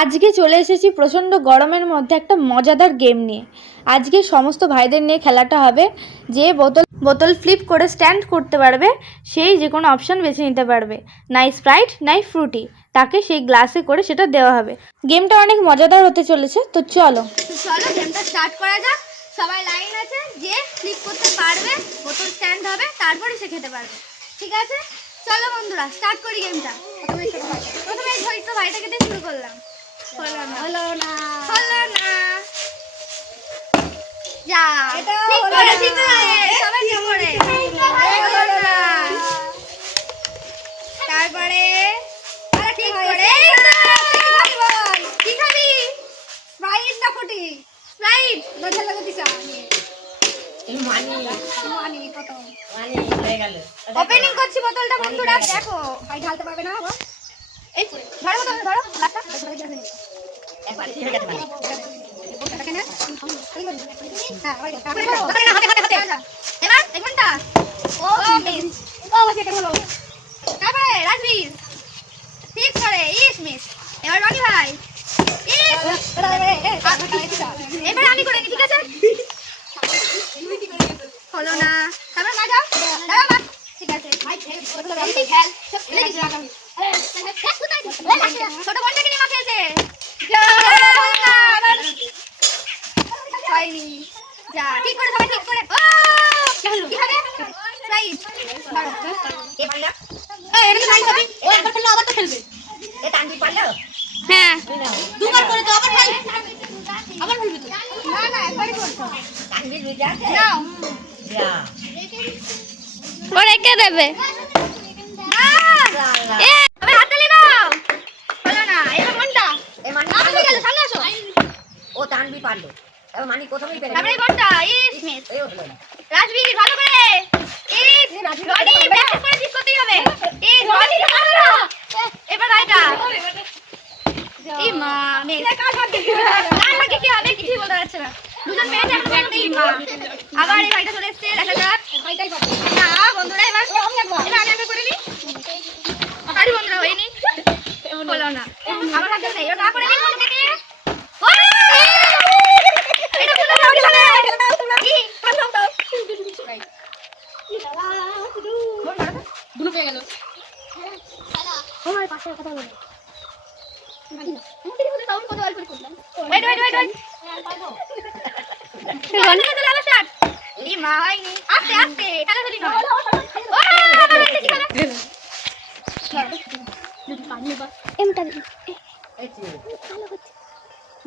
আজকে চলে এসেছি প্রচণ্ড গরমের মধ্যে একটা মজাদার গেম নিয়ে। আজকে সমস্ত ভাইদের নিয়ে খেলাটা হবে। যে বোতল ফ্লিপ করে স্ট্যান্ড করতে পারবে সেই যে কোনো অপশান বেছে নিতে পারবে, নাই স্প্রাইট নাই ফ্রুটি, তাকে সেই গ্লাসে করে সেটা দেওয়া হবে। গেমটা অনেক মজাদার হতে চলেছে, তো চলো গেমটা স্টার্ট করা যাক। সবাই লাইন আছে, যে ফ্লিপ করতে পারবে বোতল স্ট্যান্ড হবে, তারপরে সে খেতে পারবে। ঠিক আছে, চলো বন্ধুরা স্টার্ট করি গেমটা। প্রথমে এই ছোট্ট ভাইটাকে দিয়ে শুরু করলাম। হলো না যা ঠিক করে সবাই ঠিক করে হলো না। তারপরে ঠিক করে কি খাবি? স্প্রাইট না ফুটি? স্প্রাইট বদল লাগা দিছ এই মানি কত মানি হয়ে গেল। ওপেনিং করছি বোতলটা বন্ধুরা, দেখো ভাই ঢালতে পারবে না। এই ধরো ধরো গ্লাসটা একবার ঠিক হয়ে গেছে মানে বোতলটা কেন হ্যাঁ ওই হাতে এবার এক ঘন্টা ও মিস ও ওকে কেন হলো। তারপরে রাজবীর ঠিক করে ইস মিস। এবার রনি ভাই এবার আমি করে নি। ঠিক আছে, হলো না। তারপর মা যাও দাঁড়াও মা। ঠিক আছে ছোট বোনটাকে নিয়ে মা খেলছে। হয়নি, যা ঠিক করে সবাই ঠিক করে। ও কি হবে? স্প্রাইট এ পারলা এটা তো নাই হবে। ও একবার খেললো আবার তো খেলবে। এ টানবি পারলো? হ্যাঁ দুবার করে তো আবার খেল, আবার খেলবি তো? না না একবারই করছো। টানবি দুই যা নাও যা ও রেখে দেবে। এ আমি হাত তালি দাও। হলো না। এবার মনটা এ মান না হয়ে গেল। সামনে আসো। ও টানবি পারলো, এবার মানি প্রথমেই পেরে। তারপরে মনটা ইস মিস। এই হলো না। রাজবীর ভালো করে ইস রনি প্র্যাকটিস করে ঠিক করতেই হবে। ইস রনি ভালো না। এবার রাইটা ই মা মিস। কার ভাগ্যে কি হবে কিছুই বলতে পারছে না। দুজন পেরেছে এখন করতেই মা। আবার এই ভাইটা চলে এসেছে, দেখা যাক ভাইটাই পাবে না বন্ধুরা। এবার আমি একবার করে নি। আরে বন্ধুরা হয়নি, হলো না। আমার হাতে নেই, ওটা করে নি বন্ধুকে নিয়ে। এটা পুরো রাউন্ড হবে। কি থাম দাও দুটো পেয়ে গেল। আমার পাশে কথা বলো। ওয়েট রনি তো লালা স্টার্ট। ই মা হয়নি, আস্তে আস্তে খেলাধুলি নয়। ও বাবা দেখতে কি হবে? এমটা এই যে ভালো হচ্ছে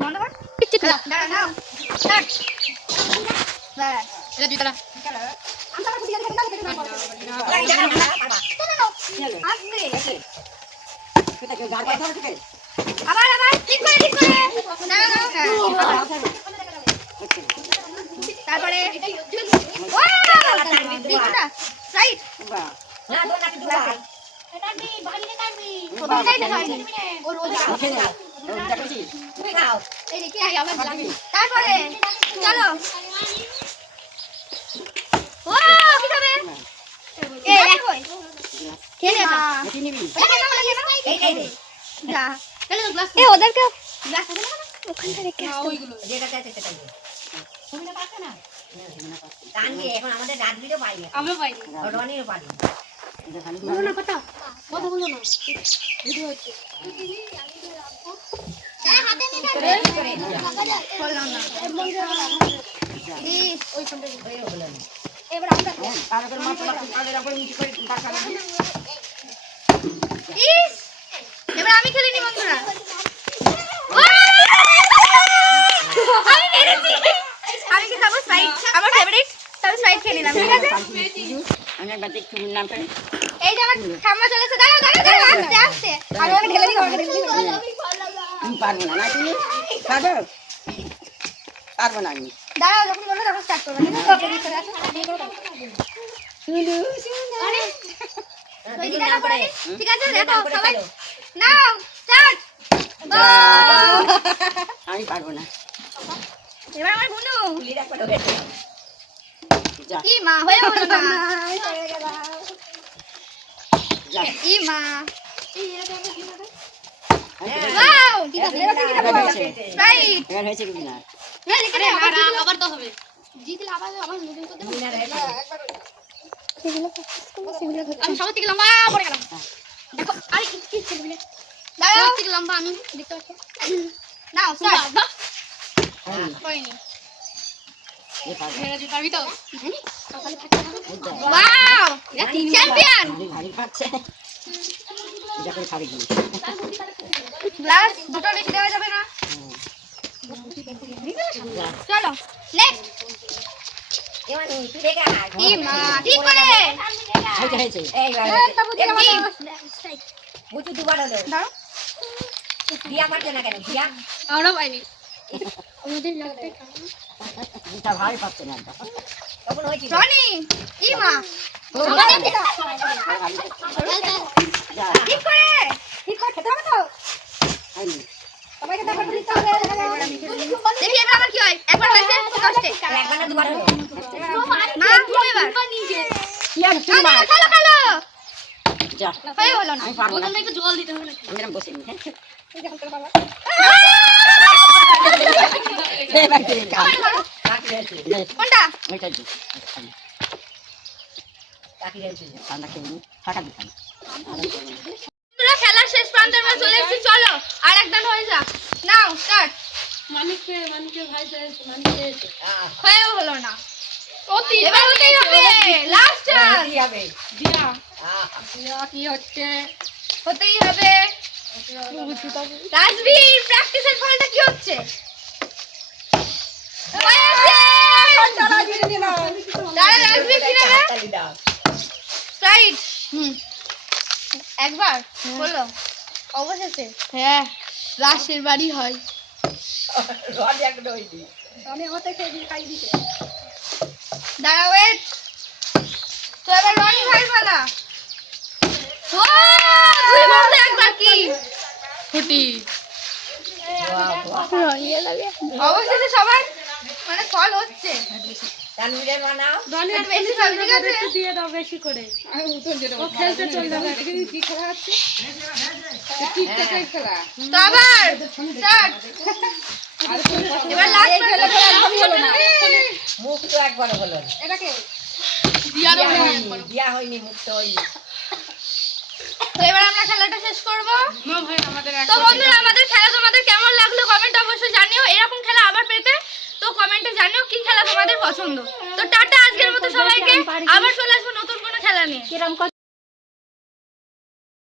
মন দাও দাঁড়া নাও স্টার্ট বাস এটা দুই তারা আমরা বুঝি গেলে খেলা দেখতে পাবো। আস্তে এটা কি গাড় কথা হচ্ছে? আবার ঠিক করে দাঁড়াও। তারপরে রাইট না তো না দুবার এটা দি ভাঙিয়ে কাটবি কোথায় দেখাইনি ও রোজ আছে না দেখছি তুমি খাও এই দেখি আই আবার লাগি। তারপরে চলো ও কি হবে এ কই খেলে না দেখি নিবি এই দে যা চলো গ্লাস এ ওদেরকে গ্লাস আছে না ওখানে রেখে আসো। ওইগুলো যেটা আছে সেটাই তুমি না পাচ্ছ না টানবি। এখন আমাদের রাজবীরও পাইনি, আমিও পাইনি, রনিও পাইনি। বলো না কথা বলো না ভিডিও হচ্ছে। হাতে নিয়ে করে বললাম না দিস ওই ফোনটা ওই হলো না। এবার আমরা তারপরে মশলা তাদের উপর মিক্স করে দাঁড়া না। ইস এবার আমি খেলিনি বন্ধুরা। আমি পেরেছি। আমি কি খাবো? স্প্রাইট আমার ফেভারিট, তবে স্প্রাইট খেয়ে নিলাম। ঠিক আছে, আমি একবার দেখি তুমি নাম পেয়ে। এই যে আমার ঠাম্মা চলেছে। দাঁড়াও আস্তে আস্তে আমি ওকে ঢেলে দিই। আমি পারবো না। তুমি পারবে? পারবো না আমি। দাঁড়াও যখন বলবো তখন স্টার্ট করবো। ঠিক আছে ভিতরে আসো। আরে ওই দিকে না পড়ে। ঠিক আছে দেখো সবাই নাও স্টার্ট। আমি পারবো না। এবার আমার বন্ধু গুলি রাখো। কি মা হয়ে হলো না। হয়ে গেল। ই মা ওয়াও ঠিক আছে রাইট এবার হয়েছে কি না হ্যাঁ এখানে আবার তো হবে জিতলে আবার নতুন করতে হবে আমি সবার থেকে লম্বা পড়ে গেলাম দেখো আরে কি ছেলেগুলো দাঁড়াও থেকে লম্বা আমি দেখতে পাচ্ছি নাও স্টার্ট হয়নি এই পারবে মেরা জিতাবি তো ওয়াও চ্যাম্পিয়ন ভারী পাচ্ছে এটা করে খাবে কি গ্লাস দুটো বেশি দেওয়া যাবে না চলো নেক্সট কি মা ঠিক করে হয়েছে দাও আমরা পাইনি এটা ভারী পাচ্ছে না রনি কি মা ঠিক করে খেতে হবে তো হয়নি দেখি এবার আমার কি হয় একবার হয়েছে কষ্টে না তুমি এবার কি আর তুই মার খেলো খেলো যা হয়ে হলো না আমি পারবো না একটু জল দিতে হবে আমি এরকম বসে নি হ্যাঁ কোনটা ওইটা দি ঠান্ডা খেয়ে নি ফাঁকা দিতাম তোমরা খেলা শেষ প্রান্তের মধ্যে চলে এসেছি চলো আর একদম হয়ে যাক নাও স্টার্ট হয়েও হলো না এবার হতেই হবে লাস্ট চান্স হতেই হবে রাজবীর প্র্যাকটিসের ফলটা কি হচ্ছে রাজবীর কি নেবে রাইট একবার বলো অবশেষে হ্যাঁ রাশের বাড়ি হয় দাঁড়া ওয়েট তো এবার রনি ভাই বলা ও তুই বলতে একবার কি ফুটি অবশেষে সবার মানে ফল হচ্ছে রনির বেশি ফল ঠিক আছে দিয়ে দাও বেশি করে ও খেলতে চলে যাবে কি খেলা হচ্ছে টিকটকের খেলা তো আবার স্টার্ট এবার লাস্ট মুখ তো একবার হলো এটাকে বিয়া হয়নি মুখ তো হয়নি তো এবার আমরা খেলাটা শেষ করব তো বন্ধুরা আমাদের খেলা তোমাদের কেমন লাগলো কমেন্ট অবশ্যই জানিও এরকম খেলা আবার পেতে তো কমেন্টে জানিও কি খেলা তোমাদের পছন্দ তো টাটা আজকের মতো সবাইকে আবার চলে আসবো নতুন কোনো খেলা নিয়ে